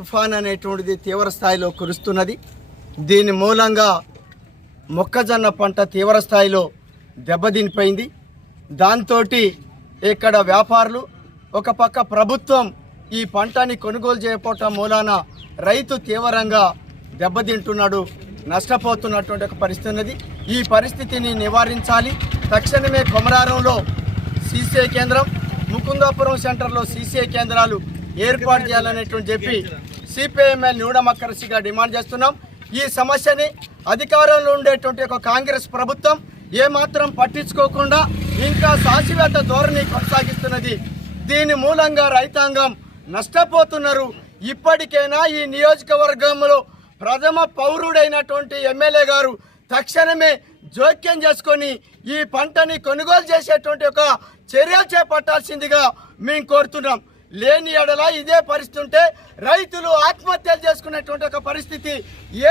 తుఫాన్ అనేటువంటిది తీవ్ర స్థాయిలో కురుస్తున్నది. దీని మూలంగా మొక్కజొన్న పంట తీవ్ర స్థాయిలో దెబ్బతినిపోయింది. దాంతో ఇక్కడ వ్యాపారులు ఒక పక్క ప్రభుత్వం ఈ పంటని కొనుగోలు చేయకపోవటం మూలాన రైతు తీవ్రంగా దెబ్బతింటున్నాడు, నష్టపోతున్నటువంటి ఒక పరిస్థితి ఉన్నది. ఈ పరిస్థితిని నివారించాలి. తక్షణమే కొమరారంలో సీసీఐ కేంద్రం, ముకుందాపురం సెంటర్లో సీసీఐ కేంద్రాలు ఏర్పాటు చేయాలనేటువంటి చెప్పి సిపిఐఎంఎల్ న్యూడమక్కరసిగా డిమాండ్ చేస్తున్నాం. ఈ సమస్యని అధికారంలో ఉండేటువంటి ఒక కాంగ్రెస్ ప్రభుత్వం ఏమాత్రం పట్టించుకోకుండా ఇంకా శాశ్వత ధోరణి కొనసాగిస్తున్నది. దీని మూలంగా రైతాంగం నష్టపోతున్నారు. ఇప్పటికైనా ఈ నియోజకవర్గంలో ప్రథమ పౌరుడైనటువంటి ఎమ్మెల్యే గారు తక్షణమే జోక్యం చేసుకొని ఈ పంటని కొనుగోలు చేసేటువంటి ఒక చర్యలు చేపట్టాల్సిందిగా మేము కోరుతున్నాం. లేని ఎడల ఇదే పరిస్థితి ఉంటే రైతులు ఆత్మహత్యలు చేసుకునేటువంటి ఒక పరిస్థితి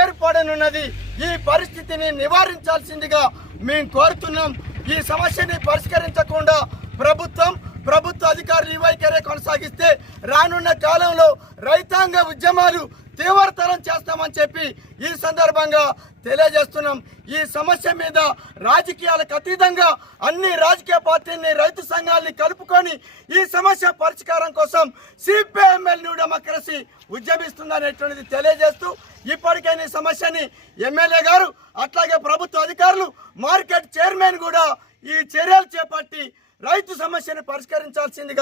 ఏర్పడనున్నది. ఈ పరిస్థితిని నివారించాల్సిందిగా మేము కోరుతున్నాం. ఈ సమస్యని పరిష్కరించకుండా ప్రభుత్వ అధికారులు ఈ వైఖరే కొనసాగిస్తే రానున్న కాలంలో రైతాంగ ఉద్యమాలు తీవ్రతరం చేస్తామని చెప్పి ఈ సందర్భంగా తెలియజేస్తున్నాం. ఈ సమస్య మీద రాజకీయాలకు అతీతంగా అన్ని రాజకీయ పార్టీలని, రైతు సంఘాలని కలుపుకొని ఈ సమస్య పరిష్కారం కోసం సిపిఐఎంఎల్ న్యూ డెమోక్రసీ ఉద్యమిస్తుందనేటువంటిది తెలియజేస్తూ ఇప్పటికైనా ఈ సమస్యని ఎమ్మెల్యే గారు అట్లాగే ప్రభుత్వ అధికారులు, మార్కెట్ చైర్మన్ కూడా ఈ చర్యలు చేపట్టి రైతు సమస్యను పరిష్కరించాల్సిందిగా